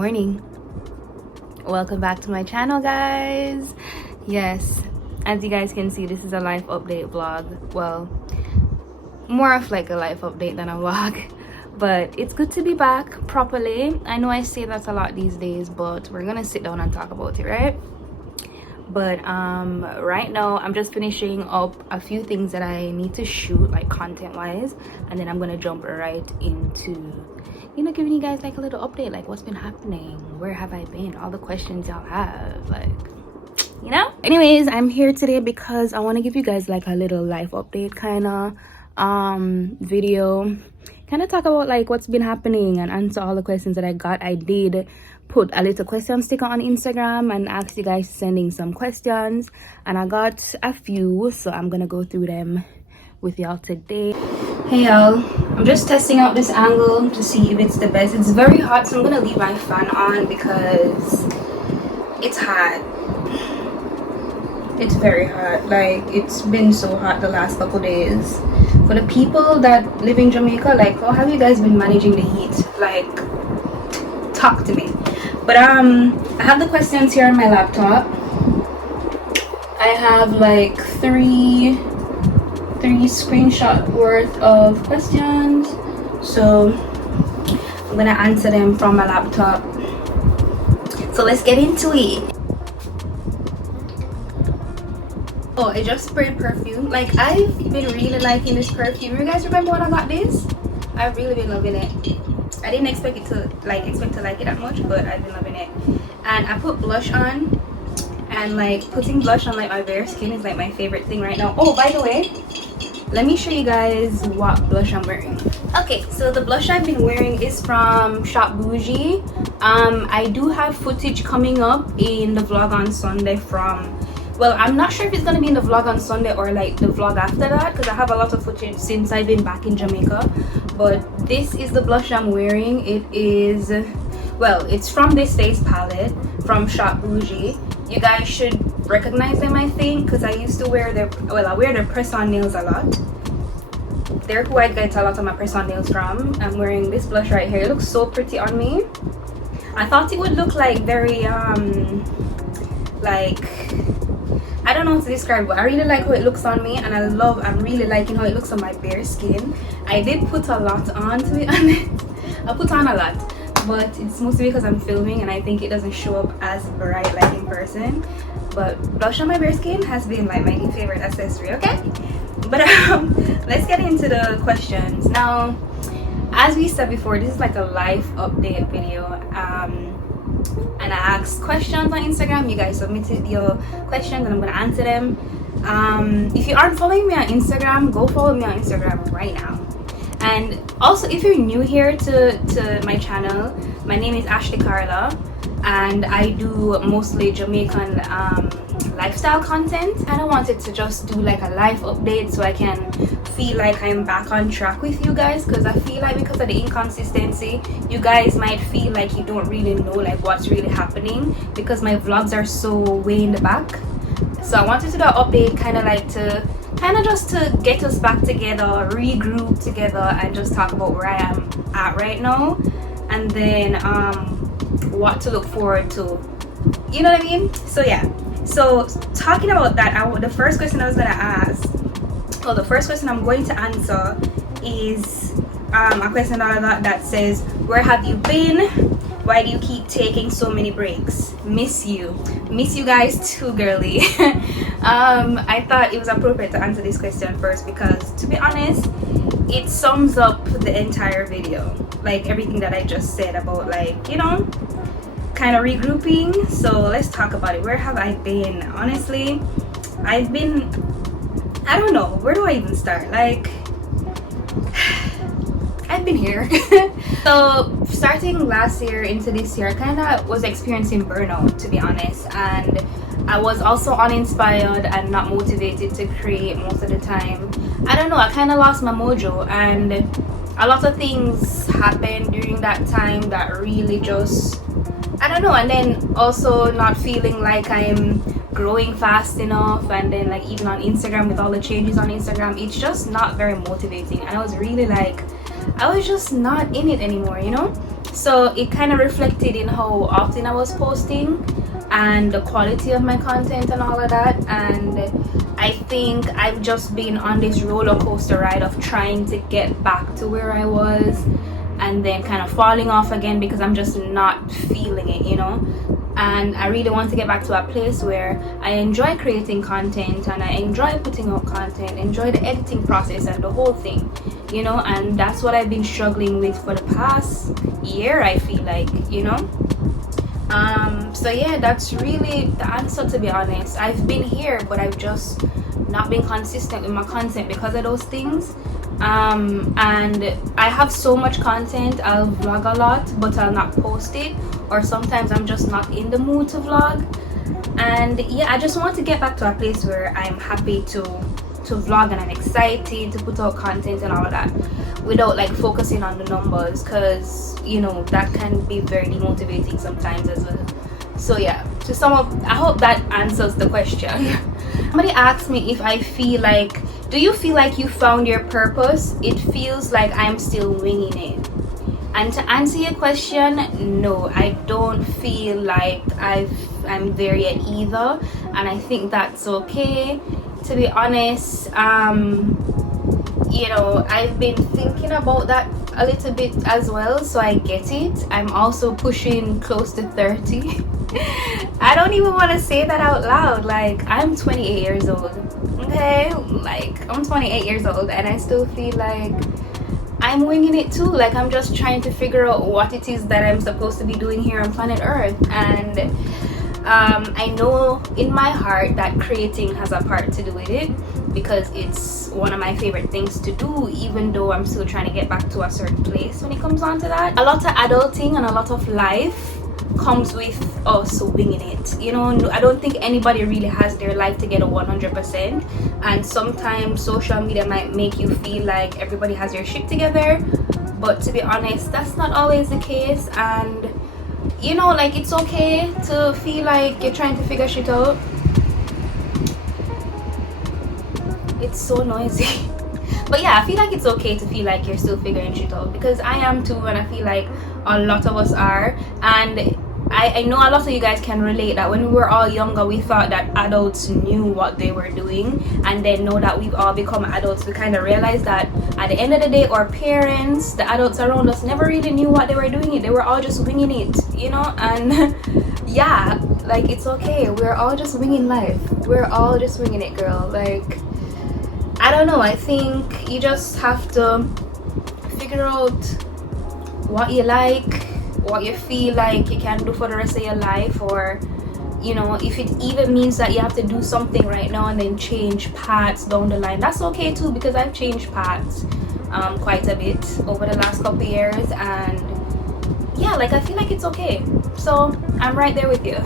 morning. Welcome back to my channel, guys. Yes, as you guys can see, this is a life update vlog. Well, more of like a life update than a vlog, but it's good to be back properly. I know I say that a lot these days, but we're gonna sit down and talk about it, right? But right now I'm just finishing up a few things that I need to shoot, like content wise, and then I'm gonna jump right into, you know, giving you guys like a little update, like what's been happening, where have I been, all the questions y'all have, like, you know. Anyways, I'm here today because I want to give you guys like a little life update kind of video, kind of talk about like what's been happening and answer all the questions that I got. I did put a little question sticker on Instagram and asked you guys sending some questions, and I got a few, so I'm gonna go through them with y'all today. Hey y'all, I'm just testing out this angle to see if it's the best. It's very hot, so I'm gonna leave my fan on because it's hot. It's very hot. Like, it's been so hot the last couple days. For the people that live in Jamaica, like, how have you guys been managing the heat? Like, talk to me. But I have the questions here on my laptop. I have like three screenshot worth of questions, so I'm gonna answer them from my laptop. So let's get into it. Oh, I just sprayed perfume. Like, I've been really liking this perfume. You guys remember when I got this? I've really been loving it. I didn't expect to like it that much, but I've been loving it. And I put blush on, and like putting blush on like my bare skin is like my favorite thing right now. Oh, by the way, let me show you guys what blush I'm wearing. Okay, so the blush I've been wearing is from Shop Bougie. I do have footage coming up in the vlog on Sunday from, well, I'm not sure if it's gonna be in the vlog on Sunday or like the vlog after that, because I have a lot of footage since I've been back in Jamaica. But this is the blush I'm wearing. It is, well, it's from this face palette from Shop Bougie. You guys should recognize them, I think, because I used to wear their, well, I wear their press-on nails a lot. They're who I get a lot of my press-on nails from. I'm wearing this blush right here. It looks so pretty on me. I thought it would look like very like, I don't know how to describe it, but I really like how it looks on me, and I'm really liking how it looks on my bare skin. I did put a lot on, to be honest. I put on a lot, but it's mostly because I'm filming and I think it doesn't show up as bright like in person. But blush on my bare skin has been like my new favorite accessory, okay? But let's get into the questions. Now, as we said before, this is like a life update video. And I asked questions on Instagram. You guys submitted your questions and I'm gonna answer them. If you aren't following me on Instagram, go follow me on Instagram right now. And also, if you're new here to my channel, my name is Ashley Carla, and I do mostly Jamaican lifestyle content. And I wanted to just do like a life update so I can feel like I'm back on track with you guys, because I feel like because of the inconsistency, you guys might feel like you don't really know like what's really happening because my vlogs are so way in the back. So I wanted to do an update, kind of just to get us back together, regroup together, and just talk about where I am at right now, and then what to look forward to, you know what I mean? So yeah, so talking about that, the first question I was gonna ask, well, the first question I'm going to answer is a question that I got that says, where have you been? Why do you keep taking so many breaks? Miss you guys too, girly. I thought it was appropriate to answer this question first because, to be honest, it sums up the entire video, like everything that I just said about, like, you know, kind of regrouping. So let's talk about it. Where have I been? Honestly, I've been, I don't know, where do I even start? Like, I've been here. So starting last year into this year, I kind of was experiencing burnout, to be honest, and I was also uninspired and not motivated to create most of the time. I don't know, I kind of lost my mojo, and a lot of things happened during that time that really just, I don't know. And then also not feeling like I'm growing fast enough, and then like even on Instagram with all the changes on Instagram, it's just not very motivating, and I was really like, I was just not in it anymore, you know. So it kind of reflected in how often I was posting and the quality of my content and all of that. And I think I've just been on this roller coaster ride of trying to get back to where I was and then kind of falling off again because I'm just not feeling it, you know. And I really want to get back to a place where I enjoy creating content and I enjoy putting out content, enjoy the editing process and the whole thing, you know. And that's what I've been struggling with for the past year, I feel like, you know. So yeah, that's really the answer, to be honest. I've been here, but I've just not been consistent with my content because of those things. And I have so much content. I'll vlog a lot, but I'll not post it, or sometimes I'm just not in the mood to vlog. And yeah, I just want to get back to a place where I'm happy to vlog and I'm excited to put out content and all of that without like focusing on the numbers, because you know that can be very demotivating sometimes as well. So yeah, to sum up, I hope that answers the question. Somebody asked me if I feel like, do you feel like you found your purpose? It feels like I'm still winging it. And to answer your question, no, I don't feel like I'm there yet either, and I think that's okay. To be honest, you know, I've been thinking about that a little bit as well, so I get it. I'm also pushing close to 30. I don't even want to say that out loud. Like, I'm 28 years old, okay? Like, I'm 28 years old and I still feel like I'm winging it too. Like, I'm just trying to figure out what it is that I'm supposed to be doing here on planet Earth. And I know in my heart that creating has a part to do with it, because it's one of my favorite things to do, even though I'm still trying to get back to a certain place when it comes on to that. A lot of adulting and a lot of life comes with us winging it, you know. I don't think anybody really has their life together 100%, and sometimes social media might make you feel like everybody has their shit together, but to be honest, that's not always the case. And you know, like, it's okay to feel like you're trying to figure shit out. It's so noisy. But yeah, I feel like it's okay to feel like you're still figuring shit out, because I am too, and I feel like a lot of us are. And I know a lot of you guys can relate that when we were all younger, we thought that adults knew what they were doing, and then now that we've all become adults, we kind of realize that at the end of the day, our parents, the adults around us, never really knew what they were doing. They were all just winging it, you know. And yeah, like, it's okay. We're all just winging life. We're all just winging it, girl. Like, I don't know, I think you just have to figure out what you like, what you feel like you can do for the rest of your life, or you know, if it even means that you have to do something right now and then change paths down the line, that's okay too, because I've changed paths quite a bit over the last couple of years, and yeah, like, I feel like it's okay. So I'm right there with you.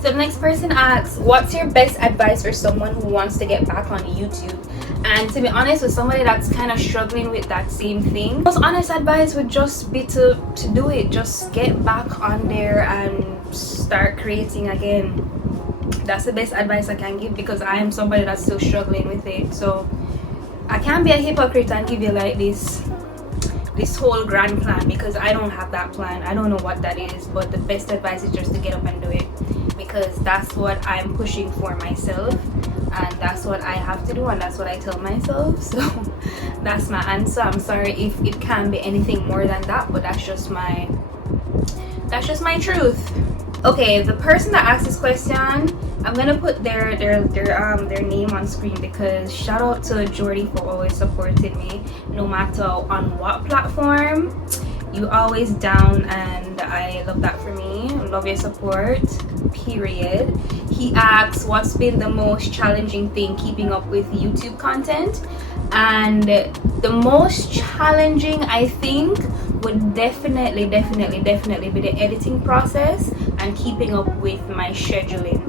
So the next person asks, what's your best advice for someone who wants to get back on YouTube? And to be honest, with somebody that's kind of struggling with that same thing, most honest advice would just be to do it. Just get back on there and start creating again. That's the best advice I can give, because I am somebody that's still struggling with it. So I can't be a hypocrite and give you like this whole grand plan, because I don't have that plan. I don't know what that is, but the best advice is just to get up and do it, because that's what I'm pushing for myself, and that's what I have to do, and that's what I tell myself. So that's my answer. I'm sorry if it can be anything more than that, but that's just my truth. Okay, the person that asked this question, I'm gonna put their name on screen, because shout out to Jordy for always supporting me, no matter on what platform. You always down, and I love that for me. I love your support, period. He asks, what's been the most challenging thing keeping up with YouTube content? And the most challenging, I think, would definitely be the editing process and keeping up with my scheduling.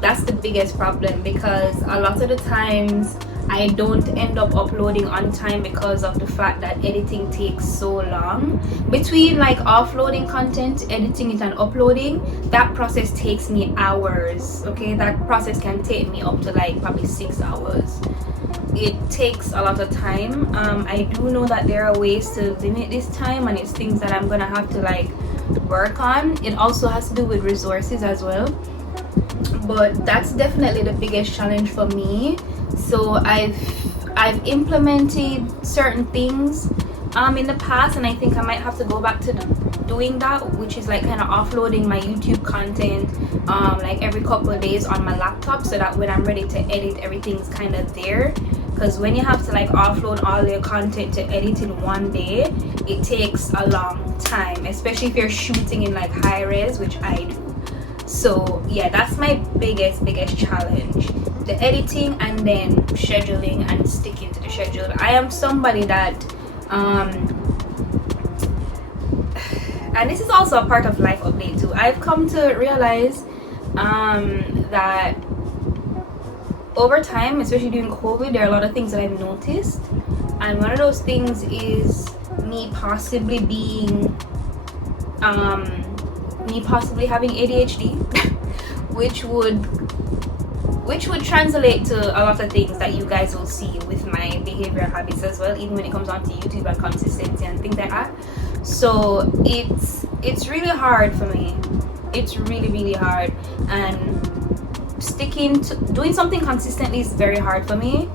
That's the biggest problem, because a lot of the times I don't end up uploading on time because of the fact that editing takes so long. Between like offloading content, editing it, and uploading, that process takes me hours. Okay, that process can take me up to like probably 6 hours. It takes a lot of time. I do know that there are ways to limit this time, and it's things that I'm gonna have to like work on. It also has to do with resources as well, but that's definitely the biggest challenge for me. So I've implemented certain things in the past, and I think I might have to go back to doing that, which is like kind of offloading my YouTube content like every couple of days on my laptop, so that when I'm ready to edit, everything's kind of there. Because when you have to like offload all your content to edit in one day, it takes a long time, especially if you're shooting in like high res, which I do. So yeah, that's my biggest challenge, the editing, and then scheduling and sticking to the schedule. I am somebody that and this is also a part of life update too. I've come to realize that over time, especially during COVID, there are a lot of things that I've noticed, and one of those things is me possibly having ADHD, which would translate to a lot of things that you guys will see with my behavioral habits as well, even when it comes down to YouTube and consistency and things like that. So it's really hard for me. It's really hard, and sticking to doing something consistently is very hard for me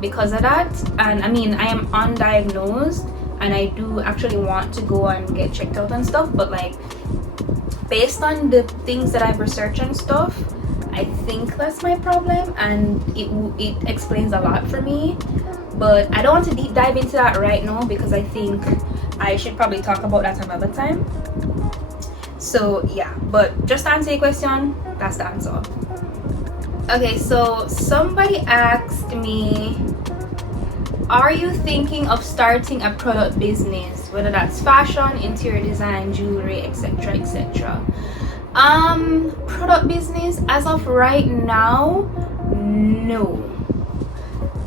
because of that. And I mean, I am undiagnosed, and I do actually want to go and get checked out and stuff, but like based on the things that I've researched and stuff, I think that's my problem, and it explains a lot for me. But I don't want to deep dive into that right now because I think I should probably talk about that another time. So yeah, but just to answer your question, that's the answer. Okay, so somebody asked me, are you thinking of starting a product business, whether that's fashion, interior design, jewelry, etc, etc? Product business as of right now, no.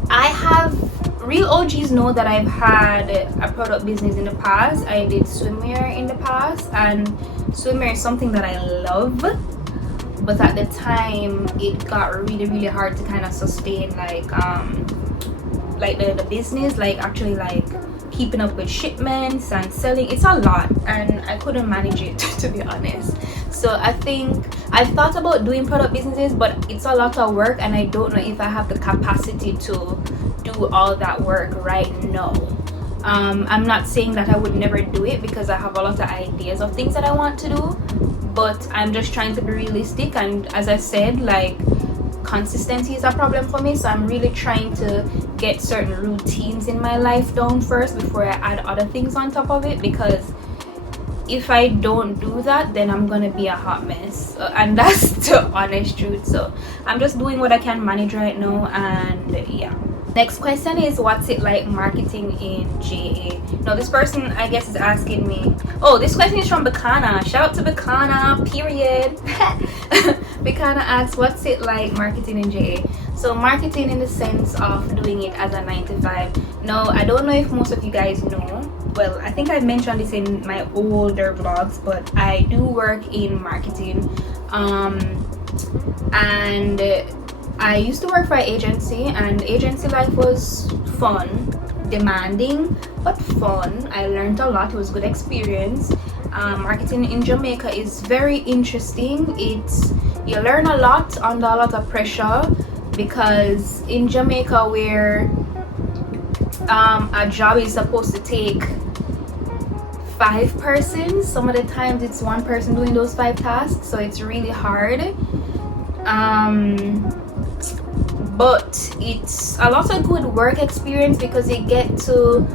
I have real OGs know that I've had a product business in the past. I did swimwear in the past, and swimwear is something that I love, but at the time it got really hard to kind of sustain like the business, like actually like keeping up with shipments and selling. It's a lot, and I couldn't manage it to be honest. So I think I've thought about doing product businesses, but it's a lot of work, and I don't know if I have the capacity to do all that work right now. I'm not saying that I would never do it, because I have a lot of ideas of things that I want to do, but I'm just trying to be realistic. And as I said, like, consistency is a problem for me, so I'm really trying to get certain routines in my life down first before I add other things on top of it, because if I don't do that, then I'm gonna be a hot mess, and that's the honest truth. So I'm just doing what I can manage right now. And yeah, next question is, what's it like marketing in JA? Now this person, I guess, is asking me, oh, this question is from Bacana. Shout out to Bacana, period. Bacana asks, what's it like marketing in JA? So marketing in the sense of doing it as a 9-to-5. Now I don't know if most of you guys know, well, I think I mentioned this in my older vlogs, but I do work in marketing, and I used to work for an agency, and agency life was fun, demanding, but fun. I learned a lot. It was a good experience. Marketing in Jamaica is very interesting. You learn a lot under a lot of pressure, because in Jamaica, where a job is supposed to take 5 persons, some of the times it's one person doing those 5 tasks, so it's really hard. But it's a lot of good work experience, because you get to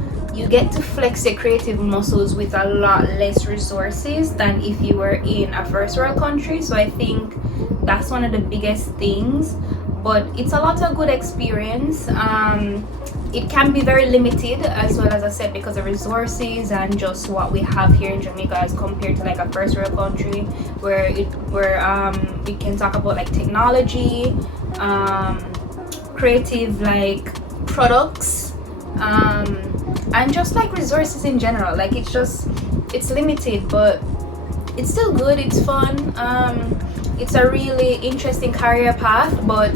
flex your creative muscles with a lot less resources than if you were in a first world country. So I think that's one of the biggest things, but it's a lot of good experience. It can be very limited as well, as I said, because of resources and just what we have here in Jamaica as compared to like a first world country, where we can talk about like technology, creative like products, and just like resources in general. Like it's limited, but it's still good, it's fun. It's a really interesting career path, but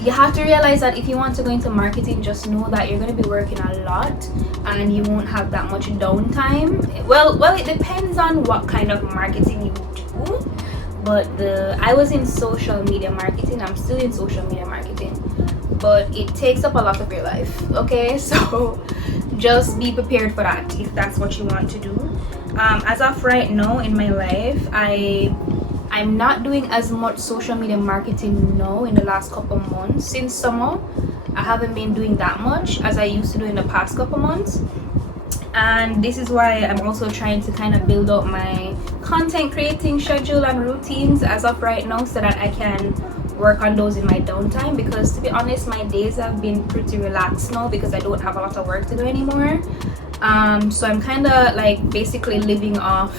you have to realize that if you want to go into marketing, just know that you're going to be working a lot and you won't have that much downtime. Well, it depends on what kind of marketing you do. But I was in social media marketing. I'm still in social media marketing, but it takes up a lot of your life. Okay, so just be prepared for that if that's what you want to do. As of right now in my life, I'm not doing as much social media marketing now. In the last couple months, since summer, I haven't been doing that much as I used to do in the past couple months. And this is why I'm also trying to kind of build up my content creating schedule and routines as of right now, so that I can work on those in my downtime. Because to be honest, my days have been pretty relaxed now because I don't have a lot of work to do anymore. So I'm kind of like basically living off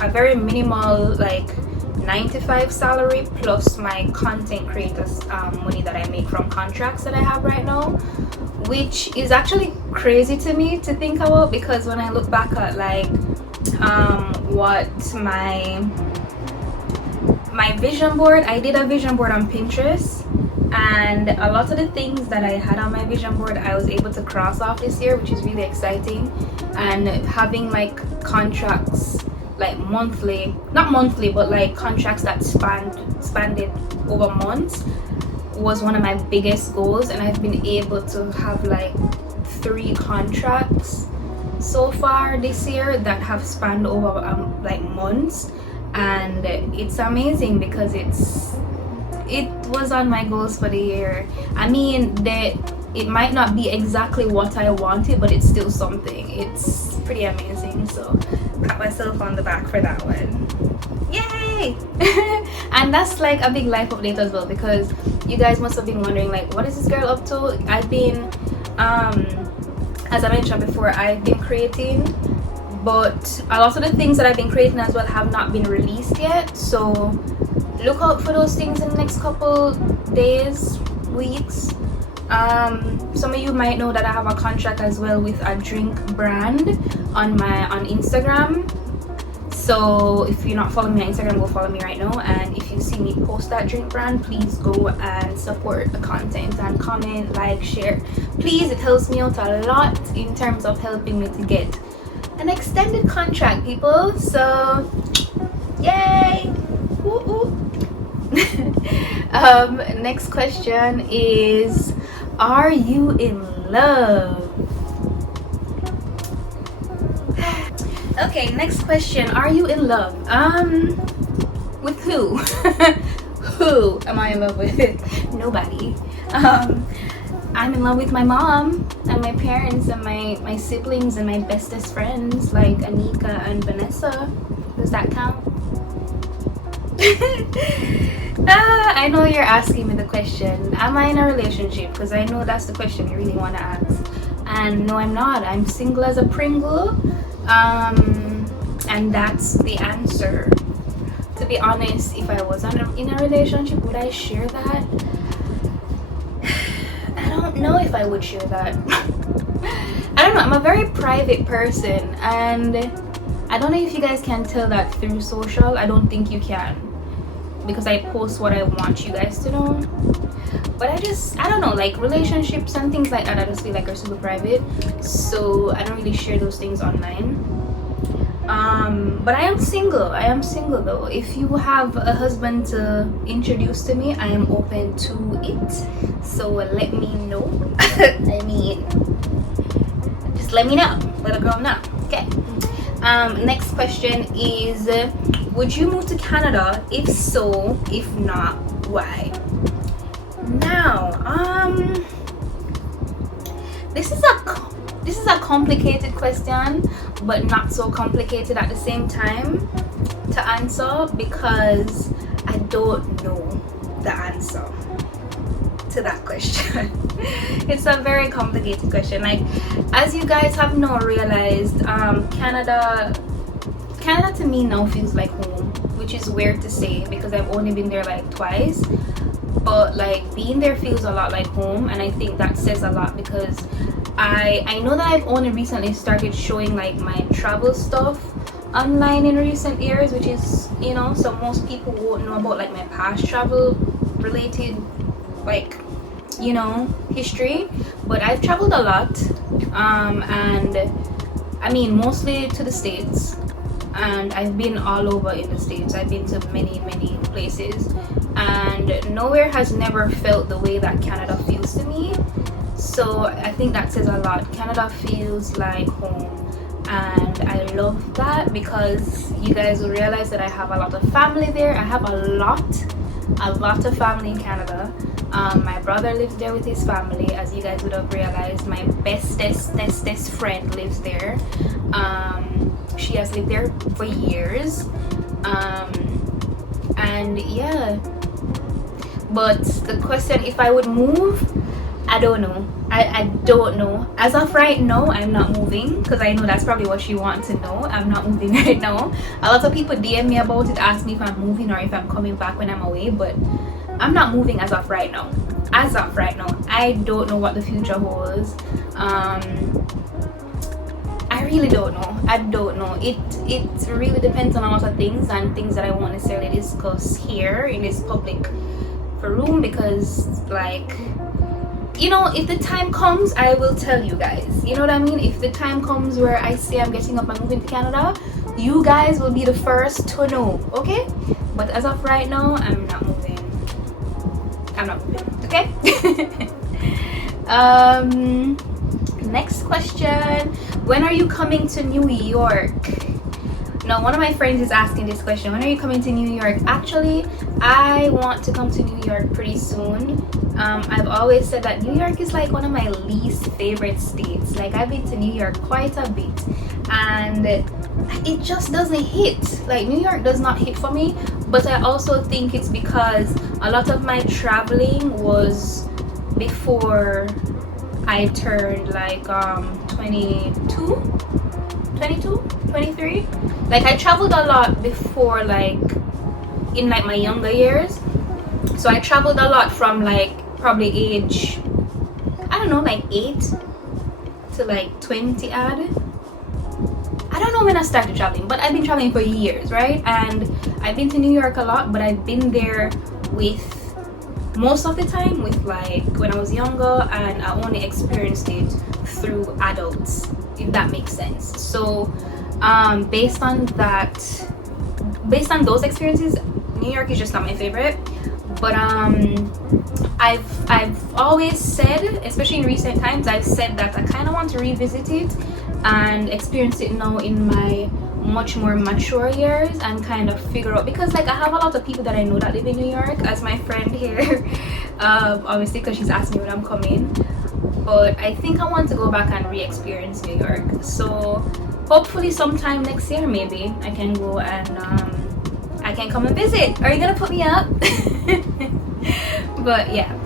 a very minimal like 9 to 5 salary plus my content creators money that I make from contracts that I have right now, which is actually crazy to me to think about, because when I look back at like what my vision board, I did a vision board on Pinterest, and a lot of the things that I had on my vision board I was able to cross off this year, which is really exciting. And having like contracts like not monthly, but like contracts that spanned it over months was one of my biggest goals. And I've been able to have like 3 contracts so far this year that have spanned over like months, and it's amazing because it was on my goals for the year. I mean, it might not be exactly what I wanted, but it's still something. It's pretty amazing, so pat myself on the back for that one. Yay! And that's like a big life update as well, because you guys must have been wondering like, what is this girl up to? I've been as I mentioned before, I've been creating, but a lot of the things that I've been creating as well have not been released yet, so look out for those things in the next couple days, weeks. Some of you might know that I have a contract as well with a drink brand on Instagram. So if you're not following me on Instagram, go follow me right now. And if you see me post that drink brand, please go and support the content and comment, like, share. Please, it helps me out a lot in terms of helping me to get an extended contract, people. So yay! Woo-woo. Next question is, are you in love? Okay, next question. Are you in love? With who? Who am I in love with? Nobody. I'm in love with my mom and my parents and my siblings and my bestest friends like Anika and Vanessa. Does that count? I know you're asking me the question, am I in a relationship? Because I know that's the question you really want to ask. And no, I'm not. I'm single as a Pringle. And that's the answer. To be honest, if I was in a relationship, would I share that? I don't know if I would share that. I don't know. I'm a very private person, and I don't know if you guys can tell that through social. I don't think you can, because I post what I want you guys to know. But I don't know, like relationships and things like that, I just feel like are super private, so I don't really share those things online. But I am single though. If you have a husband to introduce to me, I am open to it, so let me know. I mean, just let me know, let a girl know. Okay. Next question is, would you move to Canada? If so, if not, why? Now, this is a complicated question, but not so complicated at the same time to answer, because I don't know the answer to that question. It's a very complicated question. Like, as you guys have now realized, Canada to me now feels like home, which is weird to say because I've only been there like twice. but like being there feels a lot like home, and I think that says a lot because I know that I've only recently started showing like my travel stuff online in recent years, which is, you know, so most people won't know about like my past travel related like, you know, history. But I've traveled a lot, and I mean mostly to the States, and I've been all over in the States. I've been to many places, and nowhere has never felt the way that Canada feels to me. So I think that says a lot. Canada feels like home, and I love that because you guys will realize that I have a lot of family there. I have a lot of family in Canada. My brother lives there with his family, as you guys would have realized. My bestest friend lives there. She has lived there for years, and yeah. But the question, if I would move, I don't know. I don't know. As of right now, I'm not moving, because I know that's probably what you want to know. I'm not moving right now. A lot of people DM me about it, ask me if I'm moving or if I'm coming back when I'm away, but I'm not moving as of right now. As of right now, I don't know what the future holds. I really don't know. I don't know. It really depends on a lot of things, and things that I won't necessarily discuss here in this public room, because like, you know, if the time comes, I will tell you guys. You know what I mean? If the time comes where I say I'm getting up and moving to Canada, you guys will be the first to know, okay? But as of right now, I'm not moving. I'm not moving, okay? Next question. When are you coming to New York? Now, one of my friends is asking this question. When are you coming to New York? Actually, I want to come to New York pretty soon. I've always said that New York is like one of my least favorite states. Like, I've been to New York quite a bit, and it just doesn't hit. Like, New York does not hit for me. But I also think it's because a lot of my traveling was before I turned like 22, 23. Like, I traveled a lot before, like in like my younger years. So I traveled a lot from like probably age, I don't know, like 8 to like 20 odd. I don't know when I started traveling, but I've been traveling for years, right? And I've been to New York a lot, but I've been there with most of the time with like when I was younger, and I only experienced it through adults, if that makes sense. So based on those experiences, New York is just not my favorite. But I've always said, especially in recent times, I've said that I kind of want to revisit it and experience it now in my much more mature years, and kind of figure out, because like I have a lot of people that I know that live in New York, as my friend here, obviously, because she's asked me when I'm coming. But I think I want to go back and re-experience New York. So hopefully sometime next year, maybe I can go and I can come and visit. Are you gonna put me up? But yeah.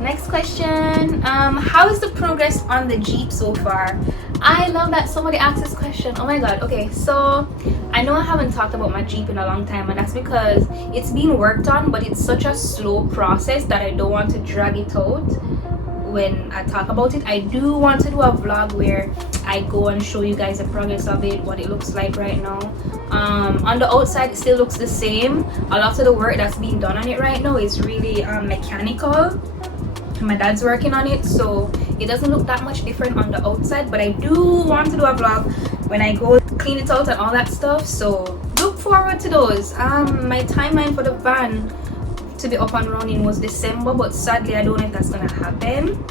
Next question. How is the progress on the Jeep so far? I love that somebody asked this question. Oh my god. Okay, so I know I haven't talked about my Jeep in a long time, and that's because it's being worked on, but it's such a slow process that I don't want to drag it out when I talk about it. I do want to do a vlog where I go and show you guys the progress of it, what it looks like right now. On the outside, it still looks the same. A lot of the work that's being done on it right now is really mechanical. My dad's working on it, so it doesn't look that much different on the outside. But I do want to do a vlog when I go clean it out and all that stuff, so look forward to those. My timeline for the van to be up and running was December, but sadly I don't know if that's gonna happen.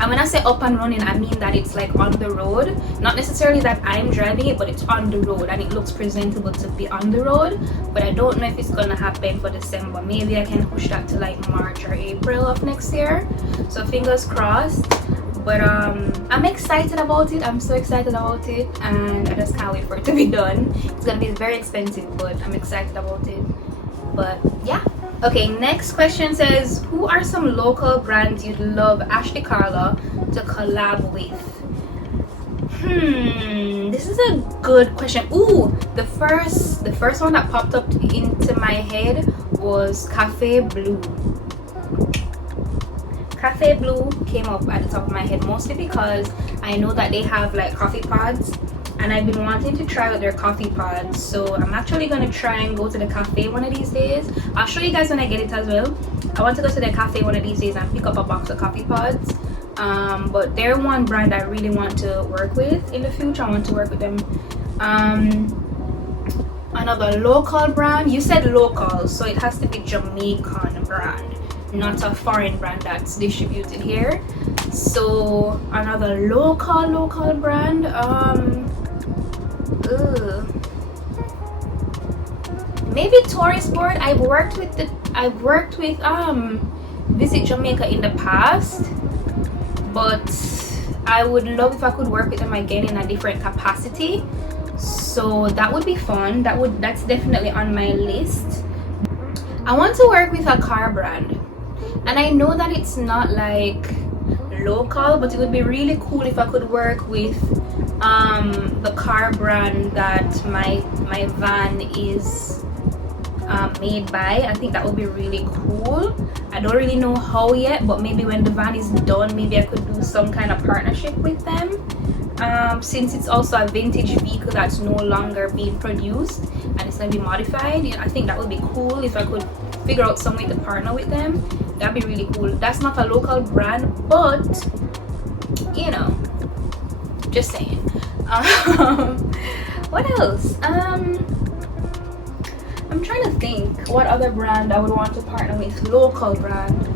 And when I say up and running, I mean that it's like on the road, not necessarily that I'm driving it, but it's on the road and it looks presentable to be on the road. But I don't know if it's gonna happen for December. Maybe I can push that to like March or April of next year, so fingers crossed. But I'm excited about it. I'm so excited about it, and I just can't wait for it to be done. It's gonna be very expensive, but I'm excited about it. But yeah. Okay, next question says, who are some local brands you'd love Ashley Carla to collab with? This is a good question. Ooh, the first one that popped up into my head was Cafe Blue. Cafe Blue came up at the top of my head mostly because I know that they have like coffee pods, and I've been wanting to try out their coffee pods, so I'm actually gonna try and go to the cafe one of these days. I'll show you guys when I get it as well. I want to go to the cafe one of these days and pick up a box of coffee pods. But they're one brand I really want to work with in the future. I want to work with them. Another local brand. You said local, so it has to be Jamaican brand, not a foreign brand that's distributed here. So another local brand. Maybe Tourist Board. I've worked with Visit Jamaica in the past, but I would love if I could work with them again in a different capacity. So that would be fun. That's definitely on my list. I want to work with a car brand, and I know that it's not like local, but it would be really cool if I could work with the car brand that my van is made by. I think that would be really cool. I don't really know how yet, but maybe when the van is done, maybe I could do some kind of partnership with them, since it's also a vintage vehicle that's no longer being produced and it's going to be modified. I think that would be cool if I could figure out some way to partner with them. That'd be really cool. That's not a local brand, but you know, just saying. What else? I'm trying to think what other brand I would want to partner with. Local brand.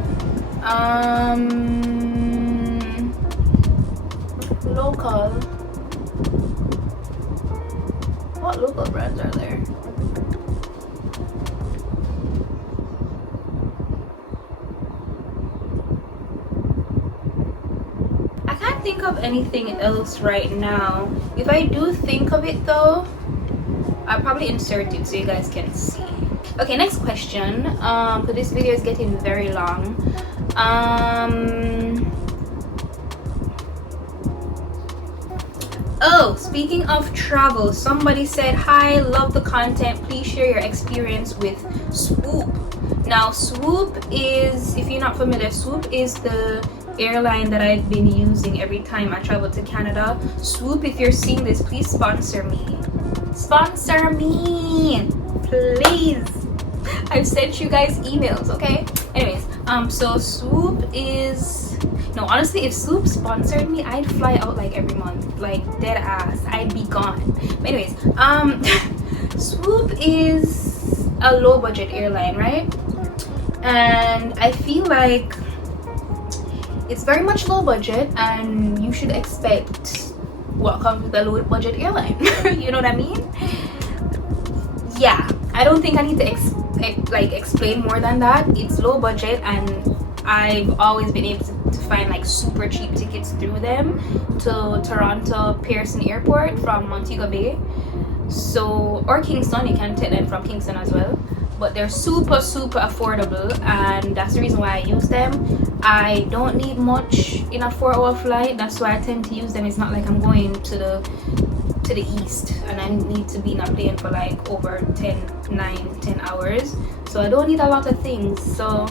Local. What local brands are there? I can't think of anything else right now. If I do think of it though, I'll probably insert it so you guys can see. Okay, next question. Because this video is getting very long. Oh, speaking of travel, somebody said, hi, love the content, please share your experience with Swoop. Now Swoop is, if you're not familiar, Swoop is the airline that I've been using every time I travel to Canada. Swoop, if you're seeing this, please sponsor me. Sponsor me, please. I've sent you guys emails, okay? Anyways, so Swoop is, no, honestly, if Swoop sponsored me, I'd fly out like every month, like dead ass. I'd be gone. But anyways, Swoop is a low budget airline, right? And I feel like it's very much low budget, and you should expect what comes with a low budget airline. You know what I mean? Yeah, I don't think I need to explain more than that. It's low budget, and I've always been able to find like super cheap tickets through them to Toronto Pearson Airport from Montego Bay. So, or Kingston, you can take them from Kingston as well. But they're super affordable, and that's the reason why I use them. I don't need much in a 4-hour flight. That's why I tend to use them. It's not like I'm going to the east and I need to be in a plane for like over 10 hours. So I don't need a lot of things. So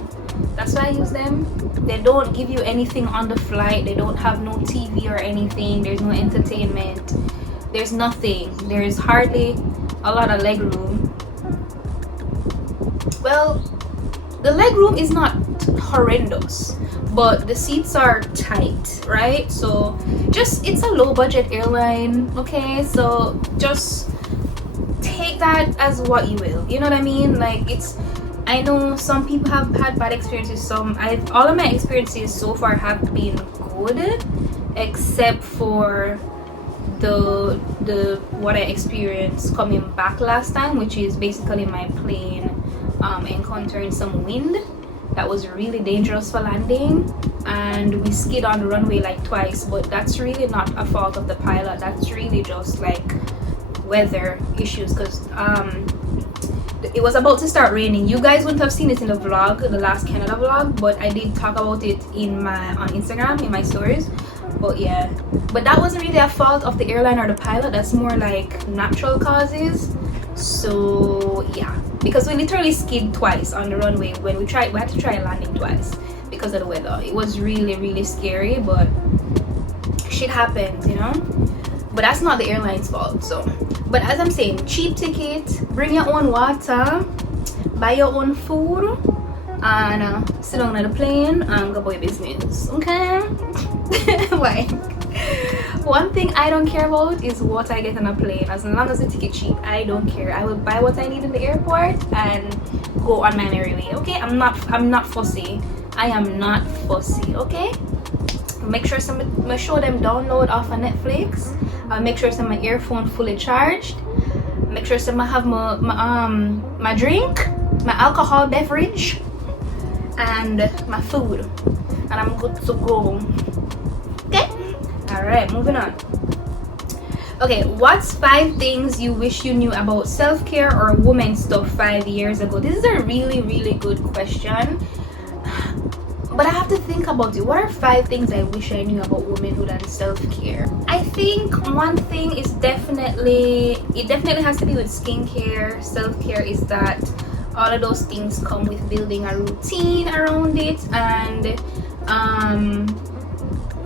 that's why I use them. They don't give you anything on the flight. They don't have no TV or anything. There's no entertainment. There's nothing. There's hardly a lot of leg room. Well, the leg room is not horrendous, but the seats are tight, right? So just, it's a low budget airline, okay? So just take that as what you will, you know what I mean? Like, it's, I know some people have had bad experiences. All of my experiences so far have been good, except for the what I experienced coming back last time, which is basically my plane encountering some wind that was really dangerous for landing, and we skid on the runway like twice. But that's really not a fault of the pilot. That's really just like weather issues, because it was about to start raining. You guys wouldn't have seen it in the vlog, the last Canada vlog, but I did talk about it on Instagram in my stories. But yeah, but that wasn't really a fault of the airline or the pilot. That's more like natural causes. So yeah, because we literally skid twice on the runway. When we had to try landing twice because of the weather. It was really scary, but shit happens, you know. But that's not the airline's fault. So, but as I'm saying, cheap ticket, bring your own water, buy your own food, and sit down on the plane and go about your business, okay? Like, one thing I don't care about is what I get on a plane. As long as the ticket cheap, I don't care. I will buy what I need in the airport and go on my merry way, okay? I'm not fussy. I am not fussy, okay? Make sure I show them download off of Netflix. Make sure my earphone fully charged. Make sure I have my drink, my alcohol beverage, and my food, and I'm good to go. Okay. All right, moving on. Okay, what's 5 things you wish you knew about self-care or woman stuff 5 years ago? This is a really good question, but I have to think about it. What are 5 things I wish I knew about womanhood and self-care? I think one thing is definitely has to be with skincare. Self-care is that all of those things come with building a routine around it, and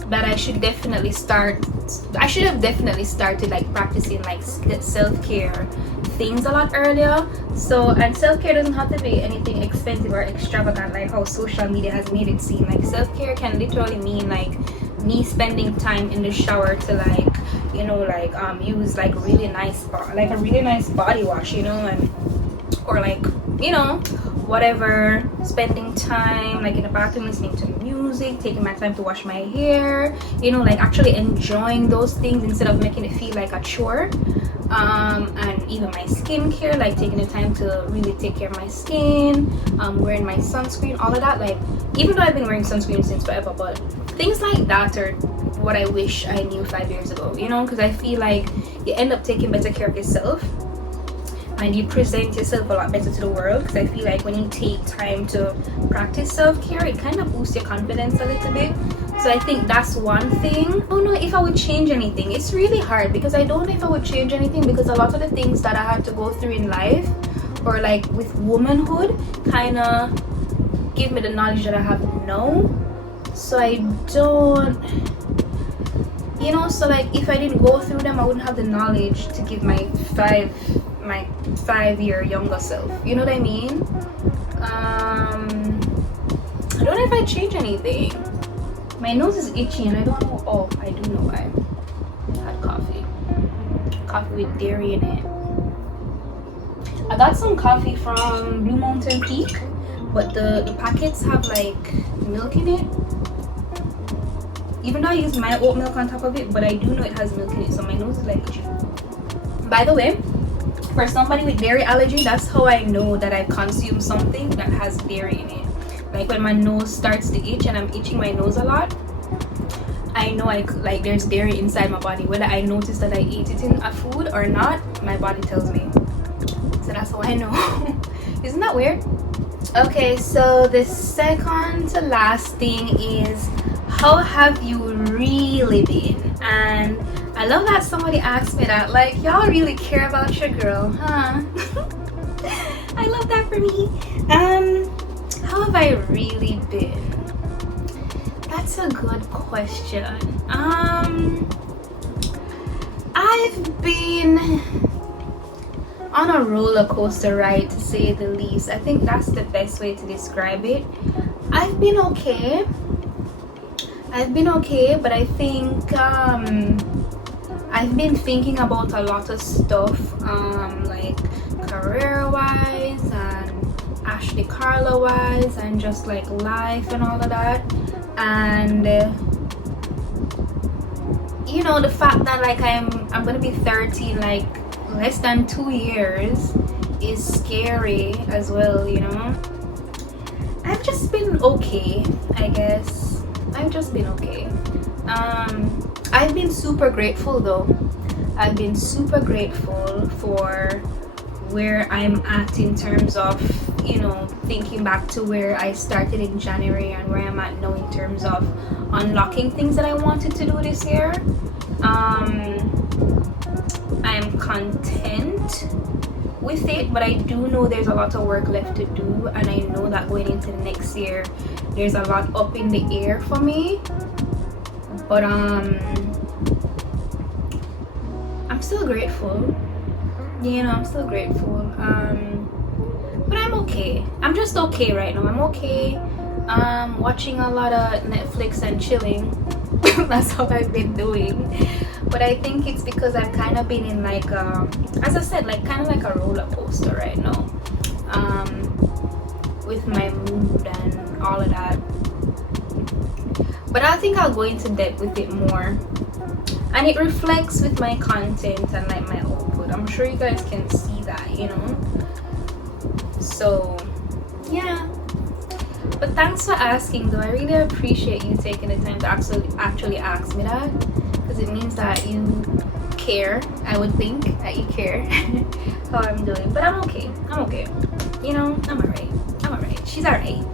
that I should have definitely started like practicing like self-care things a lot earlier. So, and self-care doesn't have to be anything expensive or extravagant like how social media has made it seem. Like self-care can literally mean like me spending time in the shower to like, you know, like use like a really nice body wash, you know, and or like, you know, whatever, spending time like in the bathroom listening to music, taking my time to wash my hair, you know, like actually enjoying those things instead of making it feel like a chore. And even my skincare, like taking the time to really take care of my skin, wearing my sunscreen, all of that. Like, even though I've been wearing sunscreen since forever, but things like that are what I wish I knew 5 years ago, you know, because I feel like you end up taking better care of yourself and you present yourself a lot better to the world. Because I feel like when you take time to practice self-care, it kind of boosts your confidence a little bit. So I think that's one thing. I don't know if I would change anything. It's really hard because I don't know if I would change anything, because a lot of the things that I had to go through in life or like with womanhood kind of give me the knowledge that I have now. So I don't, you know, so like if I didn't go through them, I wouldn't have the knowledge to give my 5-year younger self, you know what I mean? I don't know if I'd change anything. My nose is itchy and I don't know. Oh, I do know why. I had coffee with dairy in it. I got some coffee from Blue Mountain Peak, but the packets have like milk in it. Even though I use my oat milk on top of it, but I do know it has milk in it, so my nose is like itchy. By the way, for somebody with dairy allergy, that's how I know that I consume something that has dairy in it. Like when my nose starts to itch and I'm itching my nose a lot, I know like there's dairy inside my body. Whether I notice that I ate it in a food or not, my body tells me. So that's how I know. Isn't that weird? Okay, so the second to last thing is, how have you really been? And I love that somebody asked me that. Like, y'all really care about your girl, huh? I love that for me. How have I really been? That's a good question. I've been on a roller coaster ride, to say the least. I think that's the best way to describe it. I've been okay, but I think I've been thinking about a lot of stuff, like career-wise and Ashley Carla-wise, and just like life and all of that. And you know, the fact that like I'm gonna be 30 in like less than 2 years is scary as well, you know. I've just been okay, I guess. I've just been okay. I've been super grateful though. I've been super grateful for where I'm at in terms of, you know, thinking back to where I started in January and where I'm at now in terms of unlocking things that I wanted to do this year. I'm content with it, but I do know there's a lot of work left to do, and I know that going into the next year there's a lot up in the air for me. But I'm still grateful, you know. I'm still grateful. But I'm okay. I'm just okay right now. I'm okay. Watching a lot of Netflix and chilling. That's what I've been doing. But I think it's because I've kind of been in like as I said, like kind of like a roller coaster right now, with my mood and all of that. But I think I'll go into depth with it more, and it reflects with my content and like my output. I'm sure you guys can see that, you know. So yeah. But thanks for asking though. I really appreciate you taking the time to actually ask me that, because it means that you care. I would think that you care how I'm doing. But I'm okay. I'm okay. You know, I'm alright. I'm alright. She's alright.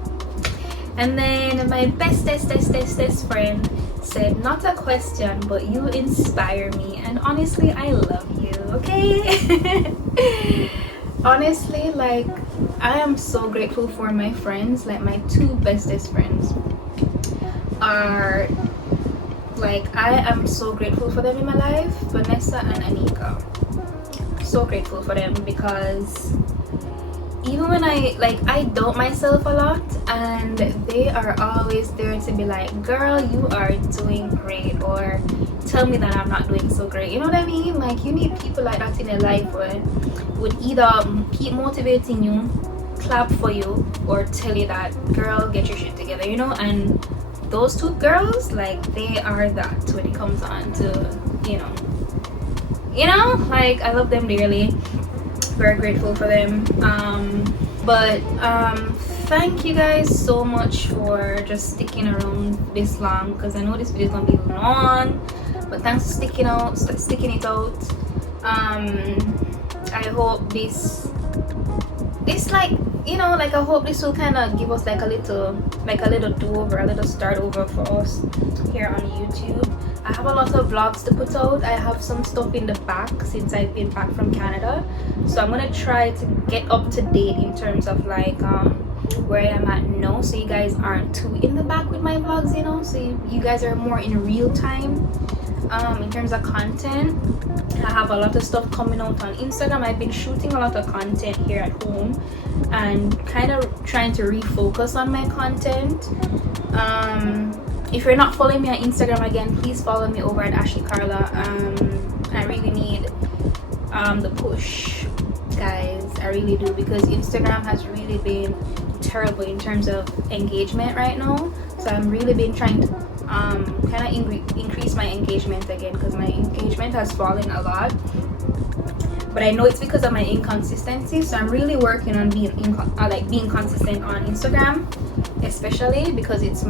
And then my bestest friend said, not a question, but you inspire me, and honestly I love you. Okay. Honestly, like, I am so grateful for my friends. Like, my two bestest friends are like, I am so grateful for them in my life, Vanessa and Anika. So grateful for them, because even when I doubt myself a lot, and they are always there to be like, girl, you are doing great, or tell me that I'm not doing so great. You know what I mean? Like, you need people like that in your life where would either keep motivating you, clap for you, or tell you that, girl, get your shit together, you know. And those two girls, like, they are that when it comes on to, you know, like, I love them dearly. Very grateful for them. Thank you guys so much for just sticking around this long, because I know this video is gonna be long, but thanks for sticking it out. I hope this like, you know, like, I hope this will kind of give us like a little do-over, a little start over for us here on YouTube. I have a lot of vlogs to put out. I have some stuff in the back since I've been back from Canada, so I'm gonna try to get up to date in terms of like where I am at now, so you guys aren't too in the back with my vlogs, you know, so you guys are more in real time. In terms of content, I have a lot of stuff coming out on Instagram. I've been shooting a lot of content here at home and kind of trying to refocus on my content. If you're not following me on Instagram, again, please follow me over at Ashley Carla. I really need the push, guys. I really do, because Instagram has really been terrible in terms of engagement right now. So I'm really been trying to kind of increase my engagement again, because my engagement has fallen a lot. But I know it's because of my inconsistency, so I'm really working on being consistent on Instagram, especially because it's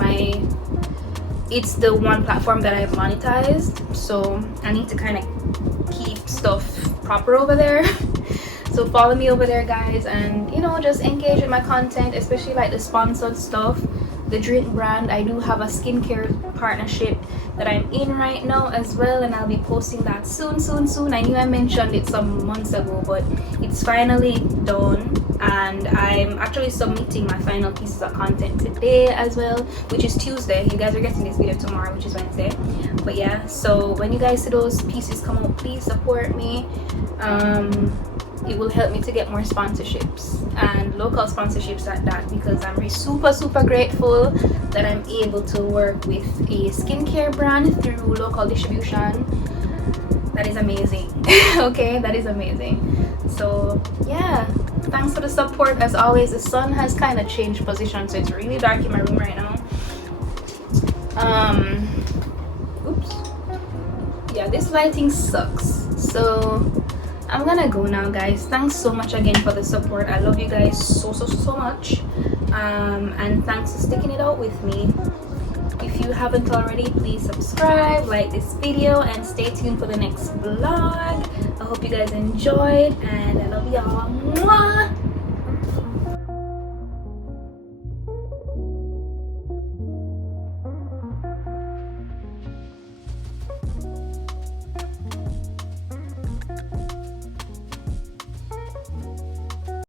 the one platform that I've monetized, so I need to kind of keep stuff proper over there. So follow me over there, guys, and, you know, just engage with my content, especially like the sponsored stuff. The drink brand, I do have a skincare partnership that I'm in right now as well, and I'll be posting that soon. I knew I mentioned it some months ago, but it's finally done, and I'm actually submitting my final pieces of content today as well, which is Tuesday. You guys are getting this video tomorrow, which is Wednesday. But yeah, so when you guys see those pieces come out, please support me. It will help me to get more sponsorships, and local sponsorships at that, because I'm super grateful that I'm able to work with a skincare brand through local distribution. That is amazing. Okay, that is amazing. So yeah, thanks for the support as always. The sun has kind of changed position, so it's really dark in my room right now. Oops. Yeah, this lighting sucks, so I'm gonna go now, guys. Thanks so much again for the support. I love you guys so much, and thanks for sticking it out with me. If you haven't already, please subscribe, like this video, and stay tuned for the next vlog. I hope you guys enjoyed, and I love y'all. Mwah!